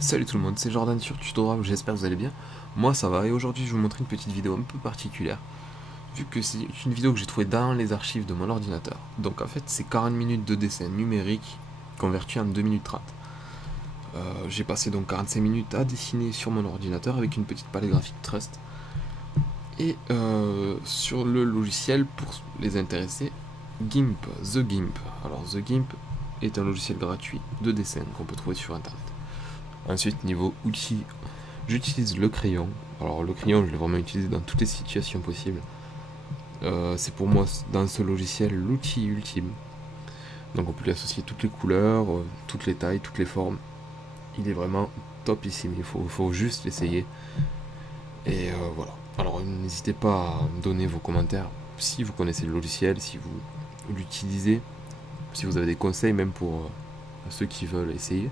Salut tout le monde, c'est Jordan sur Tutorial, j'espère que vous allez bien. Moi ça va et aujourd'hui je vais vous montrer une petite vidéo un peu particulière, vu que c'est une vidéo que j'ai trouvée dans les archives de mon ordinateur. Donc en fait c'est 40 minutes de dessin numérique converti en 2 minutes 30. J'ai passé donc 45 minutes à dessiner sur mon ordinateur avec une petite palette graphique Trust. Et sur le logiciel, pour les intéressés, GIMP, The GIMP. Alors The GIMP est un logiciel gratuit de dessin qu'on peut trouver sur internet. Ensuite, niveau outils, j'utilise le crayon. Alors le crayon, je l'ai vraiment utilisé dans toutes les situations possibles. C'est pour moi, dans ce logiciel, l'outil ultime. Donc on peut lui associer toutes les couleurs, toutes les tailles, toutes les formes. Il est vraiment topissime, il faut juste l'essayer. Et voilà. Alors n'hésitez pas à me donner vos commentaires si vous connaissez le logiciel, si vous l'utilisez, si vous avez des conseils même pour ceux qui veulent essayer.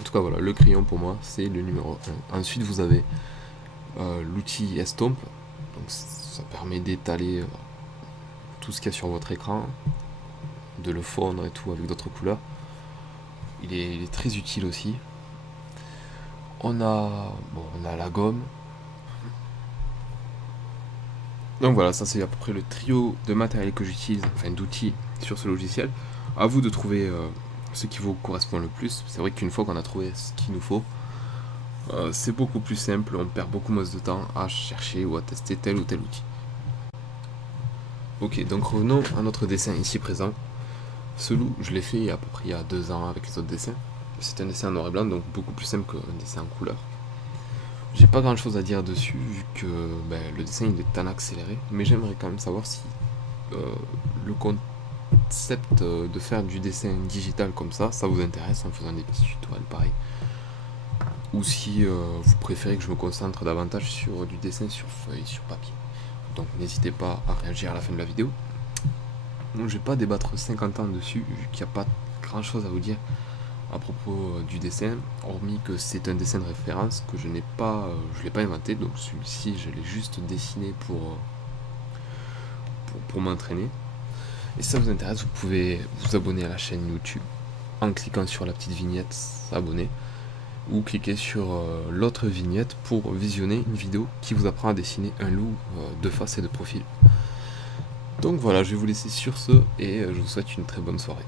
En tout cas voilà, le crayon pour moi c'est le numéro 1. Ensuite vous avez l'outil Estompe, donc ça permet d'étaler tout ce qu'il y a sur votre écran, de le fondre et tout avec d'autres couleurs. Il est très utile aussi. On a la gomme. Donc voilà, ça c'est à peu près le trio de matériel que j'utilise, enfin d'outils sur ce logiciel. À vous de trouver ce qui vous correspond le plus. C'est vrai qu'une fois qu'on a trouvé ce qu'il nous faut, c'est beaucoup plus simple, on perd beaucoup moins de temps à chercher ou à tester tel ou tel outil. Ok, donc revenons à notre dessin ici présent. Ce loup, je l'ai fait à peu près il y a 2 ans avec les autres dessins. C'est un dessin en noir et blanc, donc beaucoup plus simple qu'un dessin en couleur. J'ai pas grand chose à dire dessus, vu que le dessin il est en accéléré, mais j'aimerais quand même savoir si le concept de faire du dessin digital comme ça vous intéresse en faisant des petits tutoriels pareils. Ou si vous préférez que je me concentre davantage sur du dessin sur feuille, sur papier. Donc n'hésitez pas à réagir à la fin de la vidéo. Donc je vais pas débattre 50 ans dessus, vu qu'il n'y a pas grand chose à vous dire à propos du dessin, hormis que c'est un dessin de référence que je l'ai pas inventé, donc celui-ci je l'ai juste dessiné pour m'entraîner. Et si ça vous intéresse, vous pouvez vous abonner à la chaîne YouTube en cliquant sur la petite vignette s'abonner, ou cliquer sur l'autre vignette pour visionner une vidéo qui vous apprend à dessiner un loup de face et de profil. Donc voilà, je vais vous laisser sur ce et je vous souhaite une très bonne soirée.